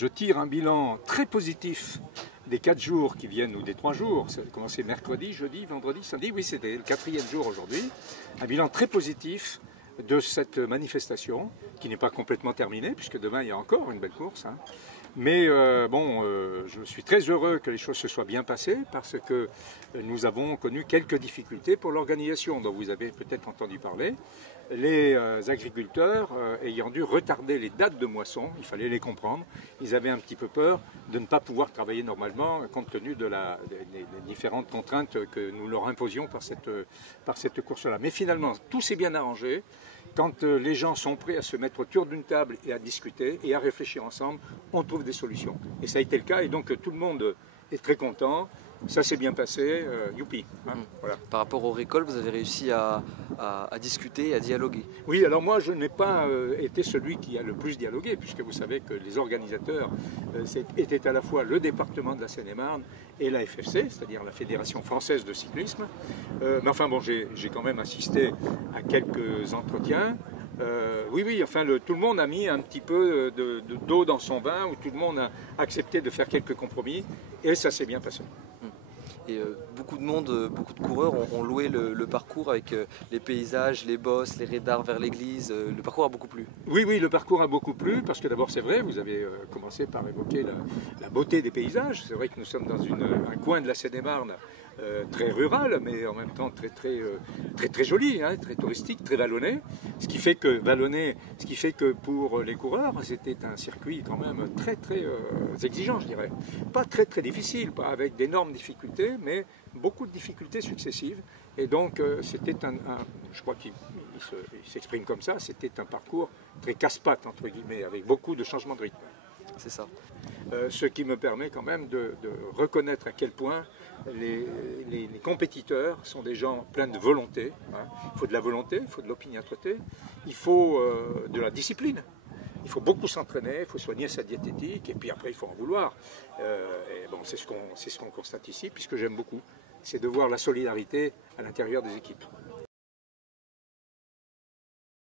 Je tire un bilan très positif des 4 jours qui viennent, ou des 3 jours. Ça a commencé mercredi, jeudi, vendredi, samedi. Oui, c'était le 4e jour aujourd'hui. Un bilan très positif de cette manifestation, qui n'est pas complètement terminée, puisque demain il y a encore une belle course. Mais je suis très heureux que les choses se soient bien passées, parce que nous avons connu quelques difficultés pour l'organisation, dont vous avez peut-être entendu parler. Les agriculteurs ayant dû retarder les dates de moisson, il fallait les comprendre, ils avaient un petit peu peur de ne pas pouvoir travailler normalement compte tenu des différentes contraintes que nous leur imposions par cette course-là. Mais finalement, tout s'est bien arrangé. Quand les gens sont prêts à se mettre autour d'une table et à discuter et à réfléchir ensemble, on trouve des solutions. Et ça a été le cas, et donc tout le monde est très content. Ça s'est bien passé, youpi. Voilà. Par rapport aux récoltes, vous avez réussi à discuter, à dialoguer. Oui, alors moi je n'ai pas été celui qui a le plus dialogué, puisque vous savez que les organisateurs étaient à la fois le département de la Seine-et-Marne et la FFC, c'est-à-dire la Fédération Française de Cyclisme. Mais enfin bon, j'ai quand même assisté à quelques entretiens. Oui, enfin tout le monde a mis un petit peu d'eau dans son vin, où tout le monde a accepté de faire quelques compromis, et ça s'est bien passé. Et beaucoup de monde, beaucoup de coureurs ont loué le parcours avec les paysages, les bosses, les radars vers l'église. Le parcours a beaucoup plu. Oui, le parcours a beaucoup plu, parce que d'abord c'est vrai, vous avez commencé par évoquer la beauté des paysages. C'est vrai que nous sommes dans un coin de la Seine-et-Marne très rural, mais en même temps très joli, très touristique, très vallonné. Ce qui fait que pour les coureurs, c'était un circuit quand même très exigeant, je dirais. Pas très difficile, pas avec d'énormes difficultés, mais beaucoup de difficultés successives. Et donc c'était je crois qu'il s'exprime comme ça, c'était un parcours très casse-pattes, entre guillemets, avec beaucoup de changements de rythme. C'est ça. Ce qui me permet quand même de reconnaître à quel point les compétiteurs sont des gens pleins de volonté. Il faut de la volonté, il faut de l'opiniâtreté, il faut de la discipline. Il faut beaucoup s'entraîner, il faut soigner sa diététique, et puis après il faut en vouloir. Et bon, c'est ce qu'on constate ici, puisque j'aime beaucoup, c'est de voir la solidarité à l'intérieur des équipes.